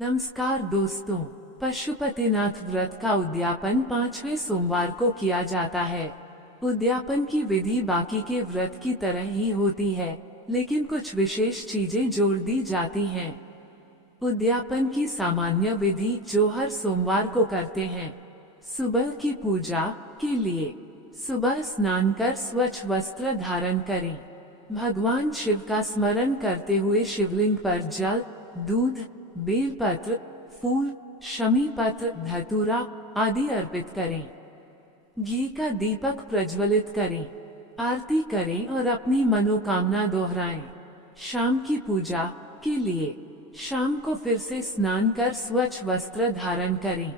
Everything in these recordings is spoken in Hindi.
नमस्कार दोस्तों, पशुपतिनाथ व्रत का उद्यापन 5वें सोमवार को किया जाता है। उद्यापन की विधि बाकी के व्रत की तरह ही होती है, लेकिन कुछ विशेष चीजें जोड़ दी जाती हैं। उद्यापन की सामान्य विधि जो हर सोमवार को करते हैं। सुबह की पूजा के लिए सुबह स्नान कर स्वच्छ वस्त्र धारण करें। भगवान शिव का स्मरण करते हुए शिवलिंग पर जल, दूध, बेलपत्र, फूल, शमी पत्र, धतूरा आदि अर्पित करें। घी का दीपक प्रज्वलित करें, आरती करें और अपनी मनोकामना दोहराएं। शाम की पूजा के लिए शाम को फिर से स्नान कर स्वच्छ वस्त्र धारण करें।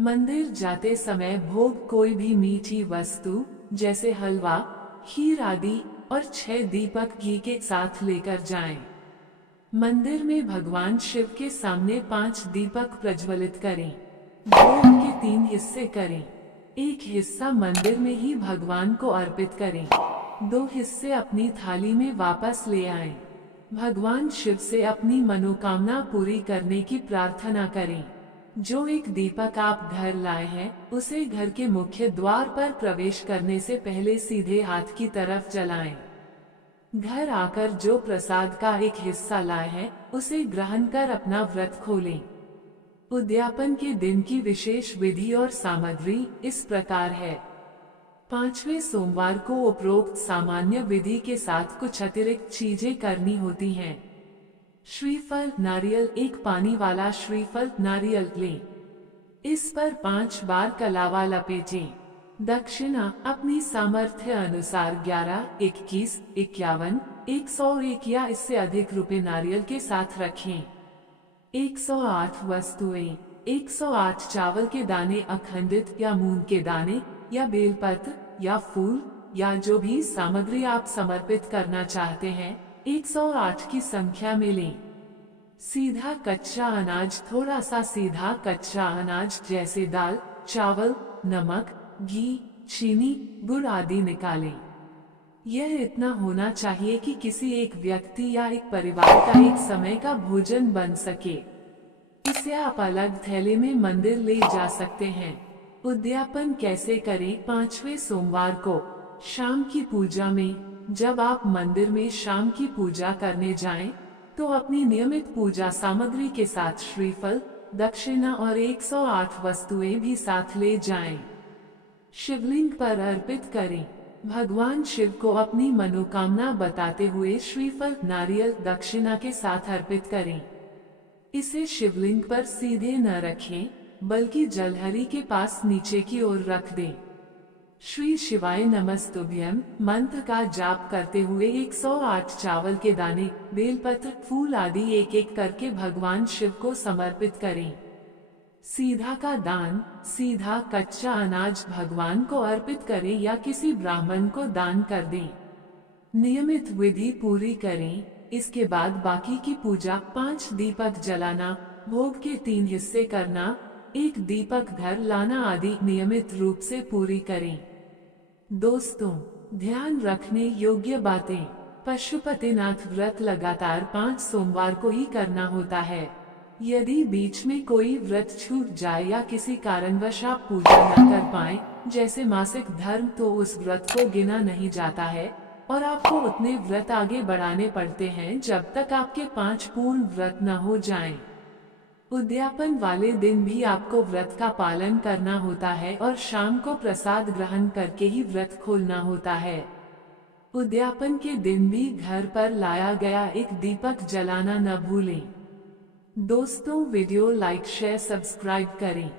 मंदिर जाते समय भोग कोई भी मीठी वस्तु जैसे हलवा, खीर आदि और 6 दीपक घी के साथ लेकर जाएं। मंदिर में भगवान शिव के सामने 5 दीपक प्रज्वलित करें। भोग के 3 हिस्से करें। एक हिस्सा मंदिर में ही भगवान को अर्पित करें। 2 हिस्से अपनी थाली में वापस ले आएं। भगवान शिव से अपनी मनोकामना पूरी करने की प्रार्थना करें। जो एक दीपक आप घर लाए हैं, उसे घर के मुख्य द्वार पर प्रवेश करने से पहले सीधे हाथ की तरफ जलाएं। घर आकर जो प्रसाद का एक हिस्सा लाए हैं, उसे ग्रहण कर अपना व्रत खोलें। उद्यापन के दिन की विशेष विधि और सामग्री इस प्रकार है। 5वें सोमवार को उपरोक्त सामान्य विधि के साथ कुछ अतिरिक्त चीजें करनी होती हैं। श्रीफल नारियल, एक पानी वाला श्रीफल नारियल लें। इस पर 5 बार कलावा लपेटें। दक्षिणा अपनी सामर्थ्य अनुसार 11, 21, 51, 101 या इससे अधिक रुपए नारियल के साथ रखें। 108 वस्तुएं, 108 चावल के दाने अखंडित या मूंग के दाने या बेलपत्र या फूल या जो भी सामग्री आप समर्पित करना चाहते हैं, 108 की संख्या में लें। सीधा कच्चा अनाज, थोड़ा सा सीधा कच्चा अनाज जैसे दाल, चावल, नमक, घी, चीनी, गुड़ आदि निकालें। यह इतना होना चाहिए कि किसी एक व्यक्ति या एक परिवार का एक समय का भोजन बन सके। इसे आप अलग थैले में मंदिर ले जा सकते हैं। उद्यापन कैसे करें? 5वें सोमवार को शाम की पूजा में जब आप मंदिर में शाम की पूजा करने जाएं, तो अपनी नियमित पूजा सामग्री के साथ श्रीफल, दक्षिणा और 108 वस्तुएं भी साथ ले जाएं। शिवलिंग पर अर्पित करें। भगवान शिव को अपनी मनोकामना बताते हुए श्रीफल नारियल दक्षिणा के साथ अर्पित करें। इसे शिवलिंग पर सीधे न रखें, बल्कि जलहरी के पास नीचे की ओर रख दें। श्री शिवाय नमस्तुभ्यम मंत्र का जाप करते हुए 108 चावल के दाने, बेलपत्र, फूल आदि एक एक करके भगवान शिव को समर्पित करें। सीधा का दान, सीधा कच्चा अनाज भगवान को अर्पित करें या किसी ब्राह्मण को दान कर दें। नियमित विधि पूरी करें। इसके बाद बाकी की पूजा 5 दीपक जलाना, भोग के 3 हिस्से करना, 1 दीपक घर लाना आदि नियमित रूप से पूरी करें। दोस्तों, ध्यान रखने योग्य बातें। पशुपतिनाथ व्रत लगातार 5 सोमवार को ही करना होता है। यदि बीच में कोई व्रत छूट जाए या किसी कारणवश आप पूजा न कर पाए, जैसे मासिक धर्म, तो उस व्रत को गिना नहीं जाता है और आपको उतने व्रत आगे बढ़ाने पड़ते हैं जब तक आपके 5 पूर्ण व्रत न हो जाएं। उद्यापन वाले दिन भी आपको व्रत का पालन करना होता है और शाम को प्रसाद ग्रहण करके ही व्रत खोलना होता है। उद्यापन के दिन भी घर पर लाया गया एक दीपक जलाना न भूलें। दोस्तों, वीडियो लाइक, शेयर, सब्सक्राइब करें।